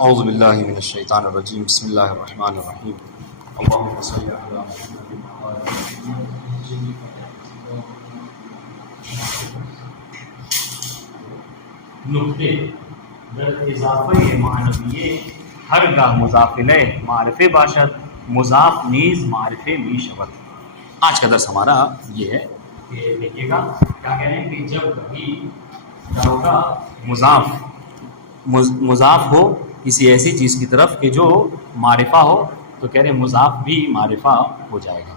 اعوذ باللہ من الشیطان الرجیم بسم اللہ الرحمن الرحیم اللہم صلی علی محمد نقطے در اضافه معنویه هرگاه مضاف الیه معرفه باشد مضاف نیز معرفه می شود. آج کا درس ہمارا یہ ہے کہ دیکھیے گا کیا کہہ رہے ہیں کہ جب کبھی کا مضاف ہو کسی ایسی چیز کی طرف کہ جو معرفہ ہو تو کہہ رہے ہیں مضاف بھی معرفہ ہو جائے گا.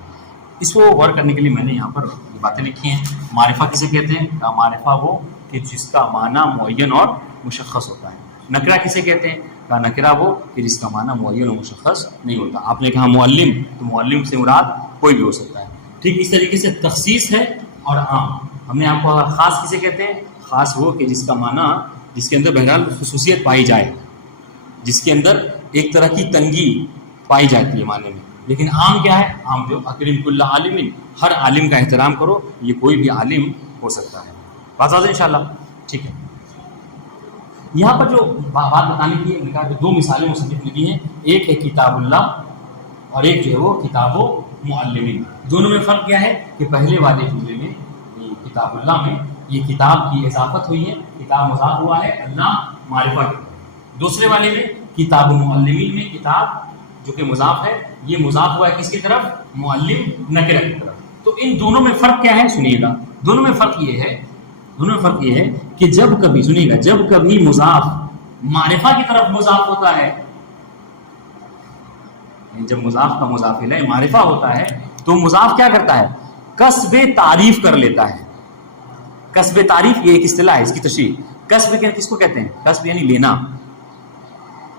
اس کو غور کرنے کے لیے میں نے یہاں پر یہ باتیں لکھی ہیں. معرفہ کسے کہتے ہیں؟ معرفہ وہ کہ جس کا معنی معین اور مشخص ہوتا ہے. نکرہ کسے کہتے ہیں؟ نکرہ وہ کہ جس کا معنی معین اور مشخص نہیں ہوتا. آپ نے کہا معلم تو معلم سے مراد کوئی بھی ہو سکتا ہے. ٹھیک اس طریقے سے تخصیص ہے اور عام. ہم نے آپ کو خاص کسے کہتے ہیں؟ خاص وہ کہ جس کا معنی جس کے اندر بہرحال خصوصیت پائی جائے, جس کے اندر ایک طرح کی تنگی پائی جاتی ہے معنی میں. لیکن عام کیا ہے؟ عام جو اکرم کل عالم, ہر عالم کا احترام کرو, یہ کوئی بھی عالم ہو سکتا ہے. بات واضح انشاءاللہ. ٹھیک ہے, یہاں پر جو بات بتانے کی ہے کہ دو مثالیں مصنف نے کی ہیں. ایک ہے کتاب اللہ اور ایک جو ہے وہ کتاب و معلمین. دونوں میں فرق کیا ہے کہ پہلے والے جملے میں کتاب اللہ میں یہ کتاب کی اضافت ہوئی ہے, کتاب مضاف ہوا ہے, اللہ معرفہ کی. دوسرے والے میں کتاب و معلمین میں کتاب جو کہ مضاف ہے یہ مضاف ہوا ہے کس کی طرف؟ معلم نکرہ کی طرف. تو ان دونوں میں فرق کیا ہے سنیے گا. دونوں میں فرق یہ ہے کہ جب کبھی سنیے گا جب کبھی مضاف معرفہ کی طرف مضاف ہوتا ہے, جب مضاف کا مضاف الیہ معرفہ ہوتا ہے تو مضاف کیا کرتا ہے؟ کسب تعریف کر لیتا ہے. کسب تعریف یہ ایک اصطلاح ہے, اس کی تشریح. کسب کس کو کہتے ہیں؟ کسب یعنی لینا.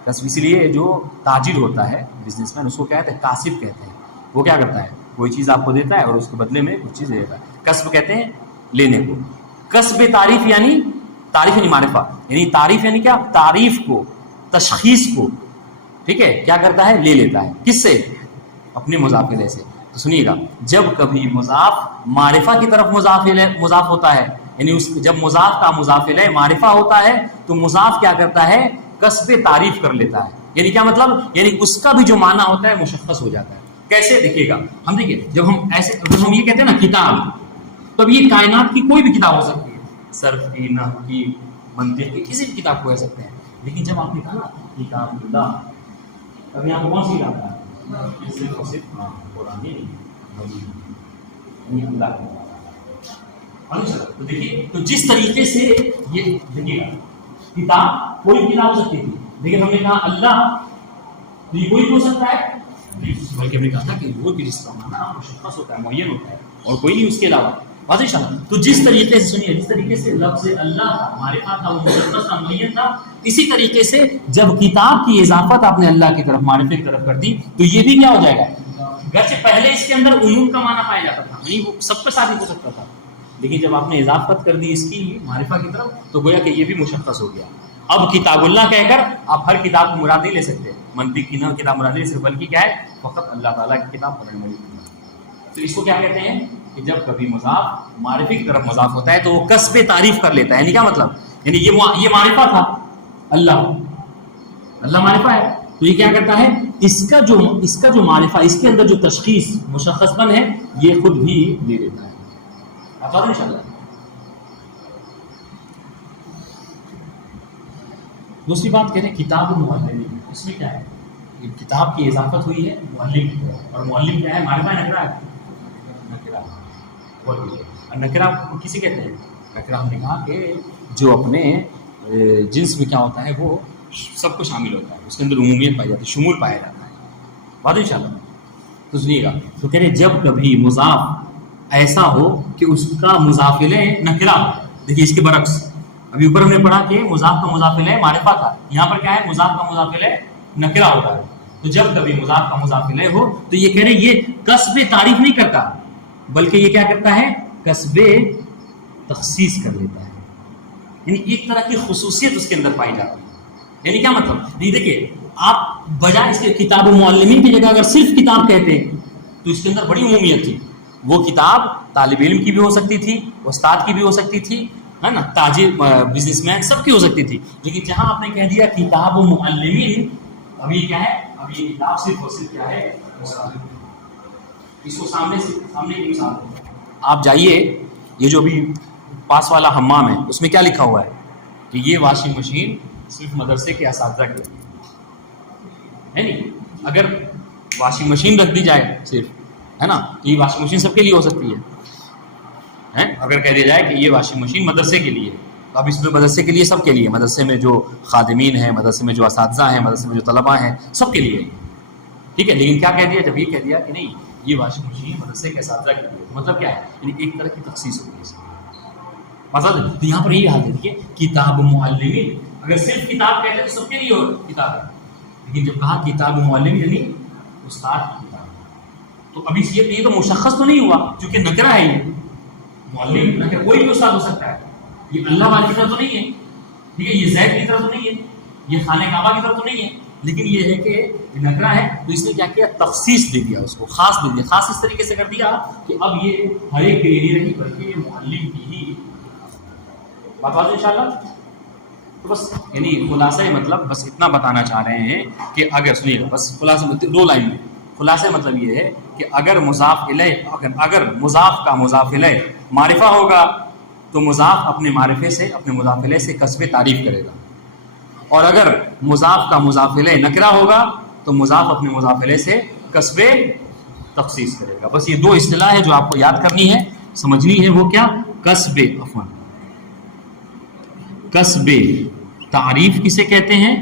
کسب اس لیے جو تاجر ہوتا ہے بزنس مین اس کو کہتے ہیں کاسب کہتے ہیں. وہ کیا کرتا ہے؟ کوئی چیز آپ کو دیتا ہے اور اس کے بدلے میں کچھ چیز دیتا ہے. کسب کہتے ہیں لینے کو. کسب تعریف یعنی معرفہ, یعنی تعریف یعنی کیا؟ تعریف کو, تشخیص کو, ٹھیک ہے, کیا کرتا ہے؟ لے لیتا ہے. کس سے؟ اپنے مضاف الیہ سے. تو سنیے گا جب کبھی مضاف معرفہ کی طرف مضاف ہوتا ہے, یعنی جب مضاف کا مضاف الیہ معرفہ ہوتا ہے تو مضاف کیا کرتا ہے؟ کسب تعریف کر لیتا ہے. یعنی کیا مطلب؟ یعنی اس کا بھی جو معنی ہوتا ہے مشخص ہو جاتا ہے. کیسے؟ دیکھیے گا ہم دیکھیے جب ہم یہ کہتے ہیں نا کتاب, تو اب یہ کائنات کی کوئی بھی کتاب ہو سکتی ہے, صرف کی, نحو کی, منطق کی, کسی بھی کتاب کو کہہ سکتے ہیں. لیکن جب آپ نے کہا نا کتاب اللہ, اب یہاں کون سی کتاب ہے؟ صرف اور صرف قرآن اللہ. تو دیکھیے تو جس طریقے سے یہ دیکھیے گا کتاب کوئی بھی کتاب ہو سکتی تھی, لیکن ہم نے کہا اللہ تو یہ کوئی بھی ہو سکتا ہے, بلکہ ہم نے کہا تھا کہ وہ جس کا معنی مشخص ہوتا ہے, معین ہوتا ہے, اور کوئی نہیں اس کے علاوہ. واضح انشاءاللہ. تو جس طریقے سے سنیے, جس طریقے سے لفظ اللہ تھا, معرفہ تھا, وہ مشخص تھا, معین تھا, اسی طریقے سے جب کتاب کی اضافت آپ نے اللہ کی طرف, معرفے کی طرف کر دی تو یہ بھی کیا ہو جائے گا؟ گرچہ پہلے اس کے اندر عموم کا معنی پایا جاتا تھا, نہیں وہ سب کے ساتھ ہی ہو سکتا تھا, لیکن جب آپ نے اضافت کر دی اس کی معرفہ کی طرف تو گویا کہ یہ بھی مشخص ہو گیا. اب کتاب اللہ کہہ کر آپ ہر کتاب کو مراد نہیں لے سکتے, منطق کی نہ کتاب مراد نہیں لے سکتے, بلکہ کیا ہے؟ فقط اللہ تعالیٰ کی کتاب پڑھنے والی. تو اس کو کیا کہتے ہیں کہ جب کبھی مضاف معرفی کی طرف مضاف ہوتا ہے تو وہ کسب تعریف کر لیتا ہے. یعنی کیا مطلب؟ یعنی یہ معرفہ تھا, اللہ معرفہ ہے, تو یہ کیا کرتا ہے؟ اس کا جو معرفہ, اس کے اندر جو تشخیص مشخص بن ہے یہ خود بھی لے لیتا ہے. آپ بات انشاءاللہ. دوسری بات کہہ رہے ہیں کتاب معلمین. اس میں کیا ہے؟ کتاب کی اضافت ہوئی ہے معلم کی طرف, اور معلم کیا ہے؟ معرفہ نکرہ ہے. نکرہ کسی کہتے ہیں؟ نکرہ ہم نے کہا کہ جو اپنے جنس میں کیا ہوتا ہے وہ سب کو شامل ہوتا ہے, اس کے اندر عمومیت پائی جاتی ہے, شمول پایا جاتا ہے. بات انشاءاللہ. تو سنیے گا تو کہہ رہے جب کبھی مضاف ایسا ہو کہ اس کا مضاف الیہ نکرہ. دیکھیے اس کے برعکس ابھی اوپر ہم نے پڑھا کہ مضاف کا مضاف الیہ معرفہ تھا, یہاں پر کیا ہے؟ مضاف کا مضاف الیہ نکرہ ہوتا ہے. تو جب کبھی مضاف کا مضاف الیہ ہو تو یہ کہہ رہے یہ کسب تعریف نہیں کرتا, بلکہ یہ کیا کرتا ہے؟ کسب تخصیص کر لیتا ہے. یعنی ایک طرح کی خصوصیت اس کے اندر پائی جاتی ہے. یعنی کیا مطلب؟ نہیں دیکھیے آپ بجائے اس کے کتاب و معلمین کی جگہ اگر صرف کتاب کہتے تو اس کے اندر بڑی عمومیت تھی. وہ کتاب طالب علم کی بھی ہو سکتی تھی, استاد کی بھی ہو سکتی تھی, ہے نا، تاجر، بزنس مین، سب کی ہو سکتی تھی. لیکن جہاں آپ نے کہہ دیا کتاب و معلمین، اب یہ کیا ہے؟ اب یہ کتاب صرف اور صرف کیا ہے؟ اس کو سامنے کی مثال دیں. آپ جائیے، یہ جو بھی پاس والا حمام ہے اس میں کیا لکھا ہوا ہے کہ یہ واشنگ مشین صرف مدرسے کے اساتذہ کے ہے نہیں. اگر واشنگ مشین رکھ دی جائے صرف، ہے نا، تو یہ واشنگ مشین سب کے لیے ہو سکتی ہے. اگر کہہ دیا جائے کہ یہ واشنگ مشین مدرسے کے لیے، تو اب اس میں مدرسے کے لیے، سب کے لیے، مدرسے میں جو خادمین ہیں، مدرسے میں جو اساتذہ ہیں، مدرسے میں جو طلباء ہیں، سب کے لیے. ٹھیک ہے. لیکن کیا کہہ دیا؟ جب یہ کہہ دیا کہ نہیں یہ واشنگ مشین مدرسے کے اساتذہ کے لیے، مطلب کیا ہے؟ یعنی ایک طرح کی تخصیص ہوگی اس میں. مطلب یہاں پر یہی حال ہے. دیکھیے کتاب معلمین، اگر صرف کتاب کہتے ہیں تو سب کے لیے کتاب ہے، لیکن جب کہا کتاب معلمین یعنی استاد کی کتاب، تو ابھی یہ تو مشخص تو نہیں ہوا کیونکہ نکرہ ہے. یہ معلم نکرہ، کوئی بھی استاد ہو سکتا ہے. یہ اللہ والے کی طرف تو نہیں ہے، ٹھیک ہے، یہ زید کی طرف تو نہیں ہے، یہ خانہ کعبہ کی طرف تو نہیں ہے، لیکن یہ ہے کہ نکرہ ہے. تو اس نے کیا کیا؟ تخصیص دے دیا، اس کو خاص دے دیا. خاص اس طریقے سے کر دیا کہ اب یہ ہر ایک کے لیے نہیں رہی بلکہ یہ معلم کی ہی بات ان شاء اللہ. تو بس یعنی خلاصہ مطلب بس اتنا بتانا چاہ رہے ہیں کہ اگر سنیے گا، بس خلاصہ 2 لائن میں خلاصہ مطلب یہ ہے کہ اگر مضاف الیہ، اگر مضاف کا مضاف الیہ معرفہ ہوگا تو مضاف اپنے معرفے سے، اپنے مضاف الیہ سے کسب تعریف کرے گا، اور اگر مضاف کا مضاف الیہ نکرہ ہوگا تو مضاف اپنے مضاف الیہ سے کسب تخصیص کرے گا. بس یہ 2 اصطلاح ہے جو آپ کو یاد کرنی ہے، سمجھنی ہے. وہ کیا؟ کسب تعریف کسے کہتے ہیں،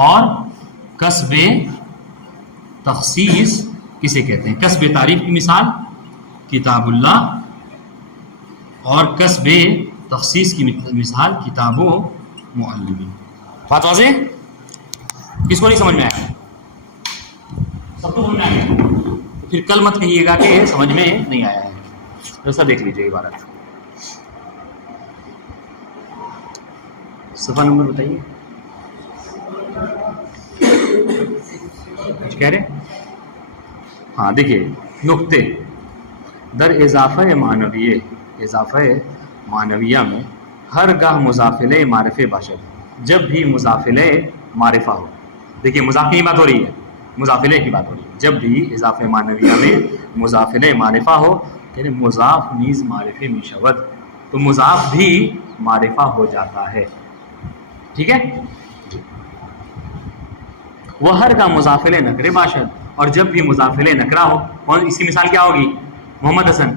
اور کسب تخصیص کسے کہتے ہیں. کسب تعریف کی مثال کتاب اللہ، اور کسب تخصیص کی مثال کتاب و معلمین. بات واضح؟ کس کو نہیں سمجھ میں آیا؟ سب کو سمجھ میں آیا؟ پھر کل مت کہیے گا کہ سمجھ میں نہیں آیا ہے. ایسا دیکھ لیجیے عبارت، صفحہ نمبر بتائیے. کچھ کہہ رہے؟ ہاں دیکھیے نقطے. در اضافہ معنویہ، اضافہ معنویہ میں ہر گاہ مضاف الیہ معرفہ باشد، جب بھی مضاف الیہ معرفہ ہو. دیکھیے مضاف کی بات ہو رہی ہے، مضاف الیہ کی بات ہو رہی ہے. جب بھی اضافہ معنویہ میں مضاف الیہ معرفہ ہو، یعنی مضاف نیز معرفہ میں شود، تو مضاف بھی معرفہ ہو جاتا ہے. ٹھیک ہے. وہ ہر کا مضاف الیہ نکرہ باشد، اور جب بھی مضاف الیہ نکرہ ہو. اور اس کی مثال کیا ہوگی؟ محمد حسن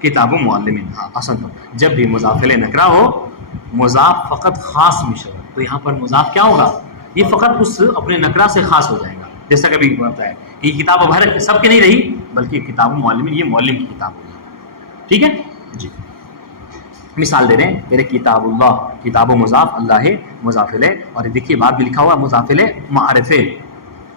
کتاب و معلمین. ہاں حسن. جب بھی مضاف الیہ نکرہ ہو، مضاف فقط خاص میں شود. تو یہاں پر مضاف کیا ہوگا؟ یہ فقط اس اپنے نکرہ سے خاص ہو جائے گا. جیسا کبھی بتایا کہ یہ کتاب اب ہر سب کی نہیں رہی بلکہ کتاب و معلمین یہ معلم کی کتاب ہوگی. ٹھیک ہے جی. مثال دے رہے ہیں، میرے کتاب اللہ، کتاب و مضاف، اللہ ہے مضاف الیہ. اور دیکھیے بعد بھی لکھا ہوا مضاف الیہ معرفہ،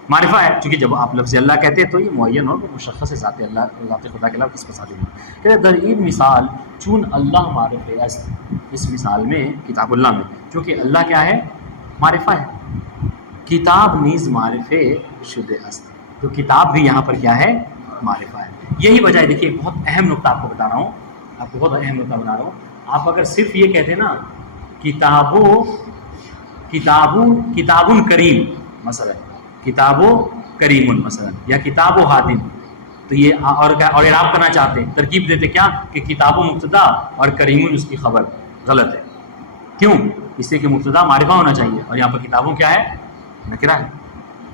معرفہ ہے. چونکہ جب آپ لفظ اللہ کہتے ہیں تو یہ معین اور مشخص ہے، ذات اللہ، ذات خدا کے علاوہ کس پسند نہیں. کہ در این مثال چون اللہ معرفہ است، اس مثال میں کتاب اللہ میں چونکہ اللہ کیا ہے؟ معرفہ ہے. کتاب نیز معرفہ شدہ است، تو کتاب بھی یہاں پر کیا ہے؟ معرفہ ہے. یہی وجہ ہے. دیکھیے بہت اہم نقطہ آپ کو بتا رہا ہوں، آپ کو بہت اہم نقطہ بتا رہا ہوں. آپ اگر صرف یہ کہتے ہیں نا کتاب کریم مثلا، کتاب کریم مثلا، یا کتاب ہادم، تو یہ اور اعراب کرنا چاہتے ہیں، ترکیب دیتے کیا کہ کتاب مبتدا اور کریم اس کی خبر. غلط ہے. کیوں؟ اس لیے کہ مبتدا معرفہ ہونا چاہیے، اور یہاں پر کتابوں کیا ہے؟ نکرہ ہے.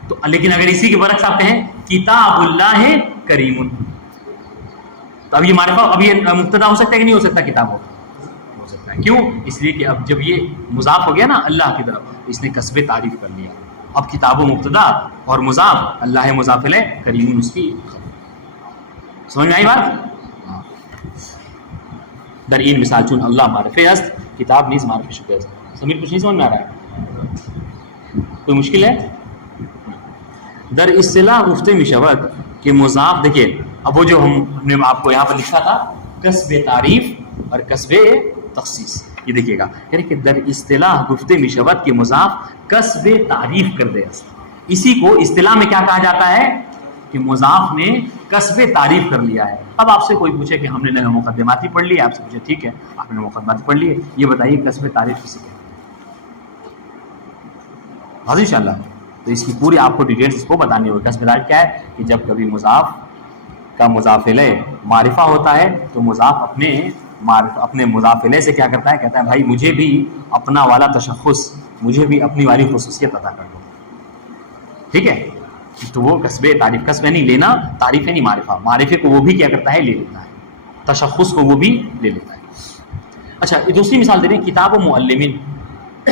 تو لیکن اگر اسی کے برعکس آپ کہیں کتاب اللہ کریم، تو اب یہ معرفہ، اب یہ مبتدا ہو سکتا ہے کہ نہیں ہو سکتا؟ کتاب ہو سکتا ہے. کیوں؟ اس لیے کہ اب جب یہ مضاف ہو گیا نا اللہ کی طرف، اس نے کسب تعریف کر لیا. اب کتاب و مبتدا اور مضاف، اللہ مضاف الیہ، کریم اس کی خبر. سمجھ میں آئی بات؟ در این مثال چون اللہ معرفہ است، کتاب نیز معرفہ شدہ است. سمیر کچھ نہیں سمجھ میں آ رہا ہے؟ کوئی مشکل ہے؟ در اصطلاح گفتے می شود کہ مضاف، دیکھیے اب وہ جو ہم نے آپ کو یہاں پر لکھا تھا کسب تعریف اور کسب تخصیص، یہ دیکھیے گا کہ در اصطلاح گفتے می شود کہ مضاف کسب تعریف کر دے. اسی کو اصطلاح میں کیا کہا جاتا ہے؟ کہ مضاف نے کسب تعریف کر لیا ہے. اب آپ سے کوئی پوچھے کہ ہم نے مقدماتی پڑھ لی ہے, آپ سے پوچھے ٹھیک ہے آپ نے مقدماتی پڑھ لی ہے, یہ بتائیے کسب تعریف کسے کہتے ہیں؟ حاضر انشاءاللہ. تو اس کی پوری آپ کو ڈیٹیلس اس کو بتانی ہوگی. کسب تعریف کیا ہے کہ جب کبھی مضاف کا مضاف الیہ معرفہ ہوتا ہے تو مضاف اپنے مضاف الیہ سے کیا کرتا ہے, کہتا ہے بھائی مجھے بھی اپنا والا تشخص, مجھے بھی اپنی والی خصوصیت عطا کر دو. ٹھیک ہے, تو وہ کسب تعریف, کسب نہیں لینا, تعریف نہیں معرفہ, معرفے کو وہ بھی کیا کرتا ہے لے لیتا ہے, تشخص کو وہ بھی لے لیتا ہے. اچھا دوسری مثال دے رہے ہیں کتاب و معلمین.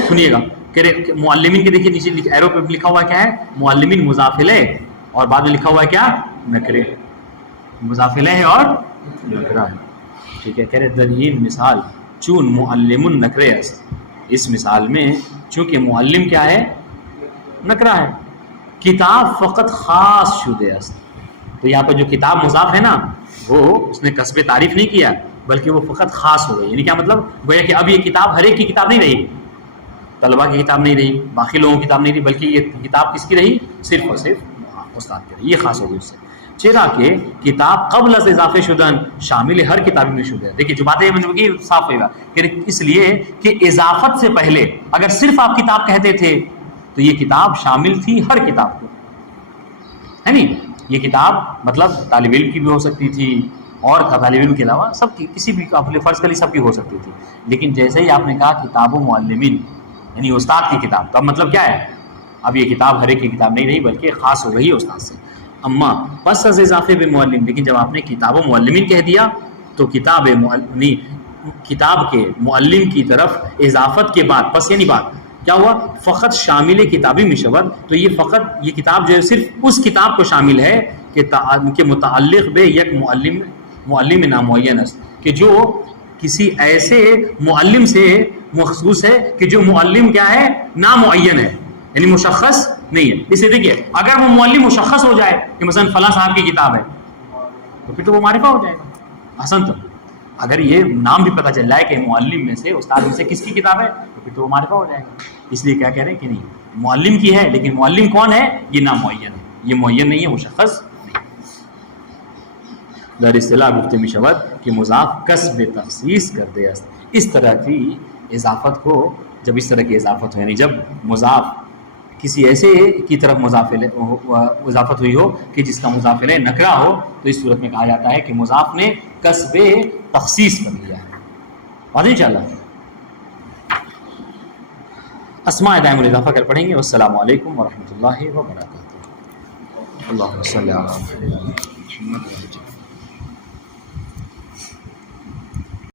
سنیے گا کہ معلمین کے دیکھیے نیچے ایرو پہ لکھا ہوا کیا ہے, معلمین مضاف الیہ اور بعد میں لکھا ہوا ہے کیا, نکرے. مضاف الیہ ہے اور نکرہ ہے. ٹھیک ہے, کہہ رہے دلیل مثال چون معلم نکرے است. اس مثال میں چونکہ معلم کیا ہے, نکرہ ہے, کتاب فقط خاص شدہ است. تو یہاں پر جو کتاب مضاف ہے نا وہ اس نے کسب تعریف نہیں کیا بلکہ وہ فقط خاص ہو گئی. یعنی کیا مطلب, گویا کہ اب یہ کتاب ہر ایک کی کتاب نہیں رہی, طلبہ کی کتاب نہیں رہی, باقی لوگوں کی کتاب نہیں رہی, بلکہ یہ کتاب کس کی رہی, صرف اور صرف استاد کی رہی. یہ خاص ہو گئی اس سے. چرا کہ کتاب قبل از اضافے شدن شامل ہر کتابی میں شدہ ہے. دیکھیے جو باتیں میں نے صاف ہوئے گا کہ اس لیے کہ اضافت سے پہلے اگر صرف آپ کتاب کہتے تھے تو یہ کتاب شامل تھی ہر کتاب کو, ہے نہیں. یہ کتاب مطلب طالب علم کی بھی ہو سکتی تھی اور طالب علم کے علاوہ سب کی, کسی بھی اپنے فرض کے لیے سب کی ہو سکتی تھی. لیکن جیسے ہی آپ نے کہا کتاب و معلمین یعنی استاد کی کتاب, تو اب مطلب کیا ہے, اب یہ کتاب ہر ایک کی کتاب نہیں رہی بلکہ خاص ہو گئی استاد سے. اما پس از اضافے بے معلم, لیکن جب آپ نے کتاب و معلمین کہہ دیا تو کتاب کے معلم کی طرف اضافت کے بعد پس یعنی بعد کیا ہوا, فقط شامل کتابی مشور. تو یہ فقط یہ کتاب جو ہے صرف اس کتاب کو شامل ہے کہ متعلق بے یک معلم نامعین است, کہ جو کسی ایسے معلم سے مخصوص ہے کہ جو معلم کیا ہے, نامعین ہے, یعنی مشخص نہیں ہے. اسے دیکھیے اگر وہ معلم مشخص ہو جائے کہ مثلا فلاں صاحب کی کتاب ہے تو پھر تو وہ معرفہ ہو جائے گا. حسن, تو اگر یہ نام بھی پتہ چل جائے کہ معلم میں سے استاد میں سے کس کی کتاب ہے تو پھر تو وہ معرفہ ہو جائے گا. اس لیے کیا کہہ رہے ہیں کہ نہیں, معلم کی ہے لیکن معلم کون ہے, یہ نامعین ہے, یہ معین نہیں ہے, مشخص نہیں. در اصطلاح گفت می شود کہ مضاف کسب تخصیص کر دے است. اس طرح کی اضافت کو, جب اس طرح کی اضافت ہو یعنی جب مضاف کسی ایسے کی طرف اضافت ہوئی ہو کہ جس کا مضاف الیہ نکرہ ہو, تو اس صورت میں کہا جاتا ہے کہ مضاف نے کسب تخصیص کر لیا ہے. واضح انشاءاللہ. اسماء دائم الاضافہ کر پڑھیں گے. والسلام علیکم ورحمۃ اللہ وبرکاتہ. اللہم صلی علی محمد.